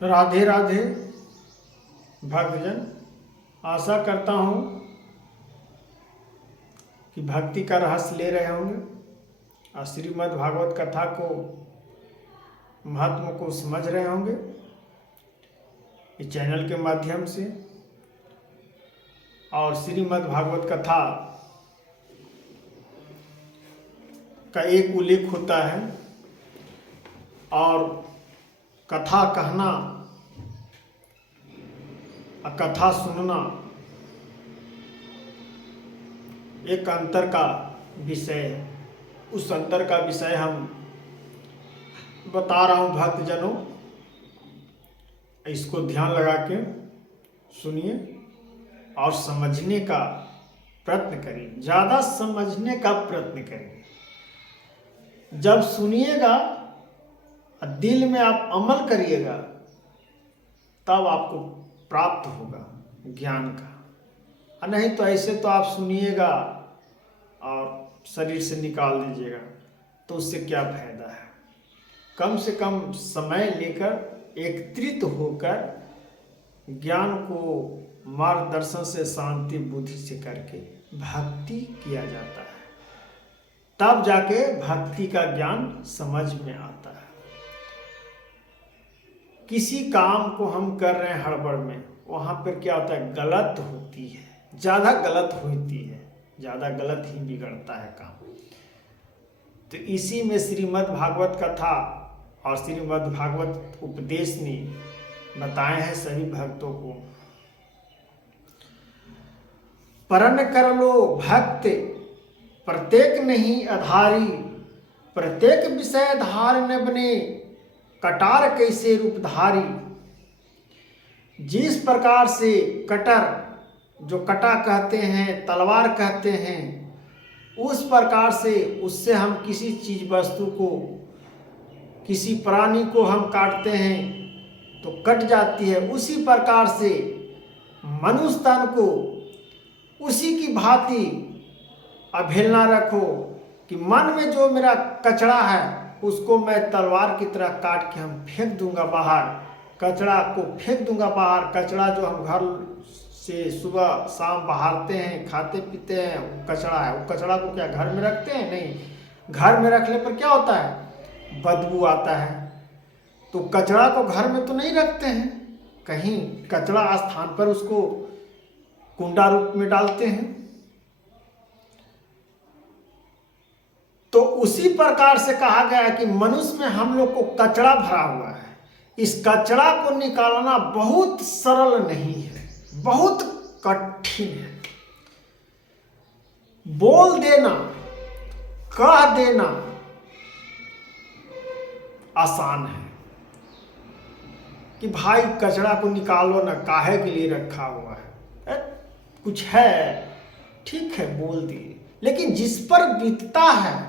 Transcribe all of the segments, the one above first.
राधे राधे भक्तजन। आशा करता हूँ कि भक्ति का रहस्य ले रहे होंगे और श्रीमद् भागवत कथा को महत्व को समझ रहे होंगे इस चैनल के माध्यम से। और श्रीमद् भागवत कथा का एक उल्लेख होता है और कथा कहना और कथा सुनना एक अंतर का विषय है। उस अंतर का विषय हम बता रहा हूँ भक्तजनों, इसको ध्यान लगा के सुनिए और समझने का प्रयत्न करिए, ज़्यादा समझने का प्रयत्न करिए। जब सुनिएगा और दिल में आप अमल करिएगा तब आपको प्राप्त होगा ज्ञान का, और नहीं तो ऐसे तो आप सुनिएगा और शरीर से निकाल दीजिएगा तो उससे क्या फायदा है। कम से कम समय लेकर एकत्रित होकर ज्ञान को मार्गदर्शन से शांति बुद्धि से करके भक्ति किया जाता है, तब जाके भक्ति का ज्ञान समझ में आता है। किसी काम को हम कर रहे हैं हड़बड़ में, वहाँ पर क्या होता है, गलत होती है, ज़्यादा गलत होती है, ज़्यादा गलत ही बिगड़ता है काम। तो इसी में श्रीमद् भागवत कथा और श्रीमद् भागवत उपदेश ने बताए हैं सभी भक्तों को। परन कर लो भक्त प्रत्येक नहीं आधारी, प्रत्येक विषय धार न बने कटार कैसे रूपधारी। जिस प्रकार से कटर, जो कटा कहते हैं, तलवार कहते हैं, उस प्रकार से उससे हम किसी चीज वस्तु को, किसी प्राणी को हम काटते हैं तो कट जाती है। उसी प्रकार से मनुष्य तन को उसी की भांति अवहेलना रखो कि मन में जो मेरा कचरा है उसको मैं तलवार की तरह काट के हम फेंक दूंगा बाहर, कचरा को फेंक दूंगा बाहर। कचरा जो हम घर से सुबह शाम बहारते हैं, खाते पीते हैं, वो कचरा है। वो कचरा को क्या घर में रखते हैं? नहीं, घर में रखने पर क्या होता है, बदबू आता है। तो कचरा को घर में तो नहीं रखते हैं, कहीं कचरा स्थान पर उसको कुंडा रूप में डालते हैं। तो उसी प्रकार से कहा गया है कि मनुष्य में हम लोग को कचरा भरा हुआ है। इस कचरा को निकालना बहुत सरल नहीं है, बहुत कठिन है। बोल देना, कह देना आसान है कि भाई कचरा को निकालो ना, काहे के लिए रखा हुआ है, कुछ है, ठीक है बोल दिए। लेकिन जिस पर बीतता है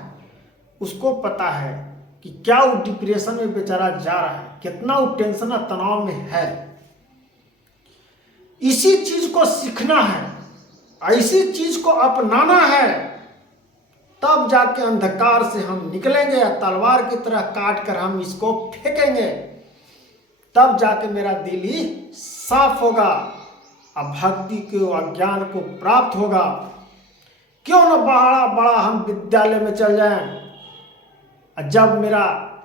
उसको पता है कि क्या वो डिप्रेशन में बेचारा जा रहा है, कितना वो टेंशन और तनाव में है। इसी चीज को सीखना है, ऐसी चीज को अपनाना है, तब जाके अंधकार से हम निकलेंगे। तलवार की तरह काट कर हम इसको फेंकेंगे, तब जाके मेरा दिल ही साफ होगा और भक्ति को, अज्ञान को प्राप्त होगा। क्यों न बड़ा बड़ा हम विद्यालय में चल जाएं, जब मेरा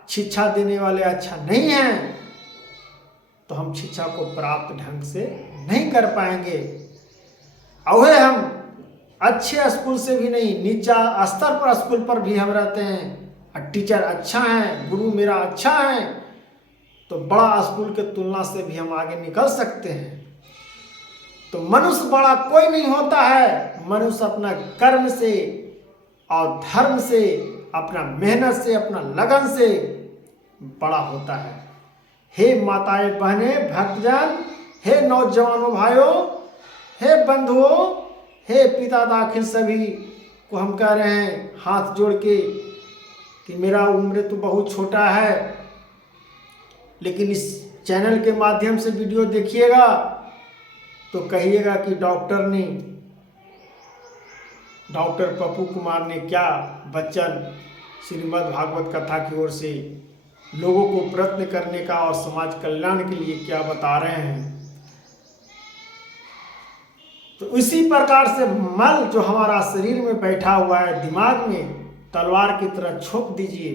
शिक्षा देने वाले अच्छा नहीं हैं तो हम शिक्षा को प्राप्त ढंग से नहीं कर पाएंगे। और हम अच्छे स्कूल से भी नहीं, नीचा स्तर पर स्कूल पर भी हम रहते हैं और टीचर अच्छा है, गुरु मेरा अच्छा है, तो बड़ा स्कूल के तुलना से भी हम आगे निकल सकते हैं। तो मनुष्य बड़ा कोई नहीं होता है, मनुष्य अपना कर्म से और धर्म से, अपना मेहनत से, अपना लगन से बड़ा होता है। हे माताएं बहनें भक्तजन, हे नौजवानों भाइयों, हे बंधुओं, हे पिता दाखिल, सभी को हम कह रहे हैं हाथ जोड़ के कि मेरा उम्र तो बहुत छोटा है, लेकिन इस चैनल के माध्यम से वीडियो देखिएगा तो कहिएगा कि डॉक्टर पप्पू कुमार ने क्या वचन श्रीमद् भागवत कथा की ओर से लोगों को प्रयत्न करने का और समाज कल्याण के लिए क्या बता रहे हैं। तो इसी प्रकार से मल जो हमारा शरीर में बैठा हुआ है, दिमाग में तलवार की तरह छोप दीजिए,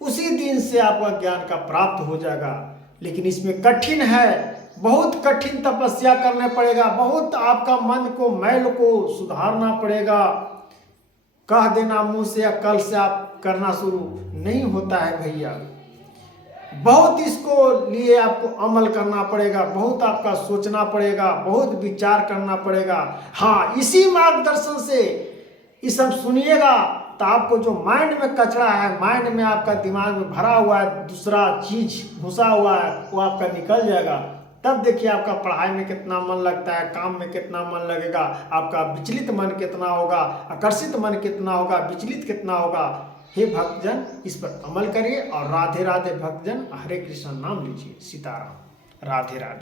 उसी दिन से आपका ज्ञान का प्राप्त हो जाएगा। लेकिन इसमें कठिन है, बहुत कठिन तपस्या करने पड़ेगा, बहुत आपका मन को, मैल को सुधारना पड़ेगा। कह देना मुंह से या कल से आप करना शुरू नहीं होता है भैया, बहुत इसको लिए आपको अमल करना पड़ेगा, बहुत आपका सोचना पड़ेगा, बहुत विचार करना पड़ेगा। हाँ, इसी मार्गदर्शन से ये सब सुनिएगा तो आपको जो माइंड में कचरा है, माइंड में आपका दिमाग में भरा हुआ है, दूसरा चीज घुसा हुआ है, वो आपका निकल जाएगा। तब देखिए आपका पढ़ाई में कितना मन लगता है, काम में कितना मन लगेगा, आपका विचलित मन कितना होगा, आकर्षित मन कितना होगा, विचलित कितना होगा। हे भक्तजन, इस पर अमल करिए और राधे राधे भक्तजन, हरे कृष्ण नाम लीजिए। सीताराम, राधे राधे।